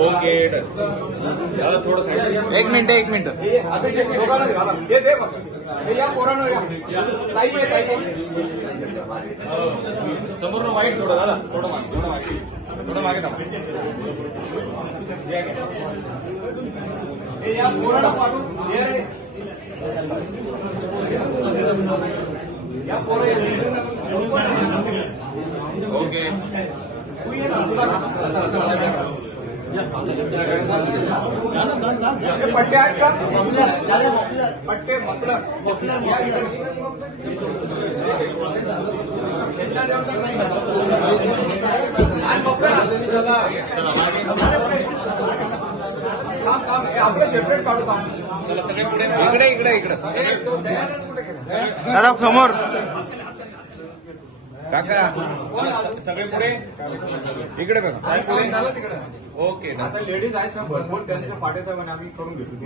okay थोडं side एक minute समोर मागे थोडं दादा थोडं मागे ओके पट्टे आहेत का पट्टे आपलं सेपरेट काढू का सगळे पुढे इकडे दादा समोर काका सगळे पुढे इकडे बघा ओके आता लेडीज आहेत भरपूर त्यांच्या पाठीसाहेबांनी आम्ही करून घेतो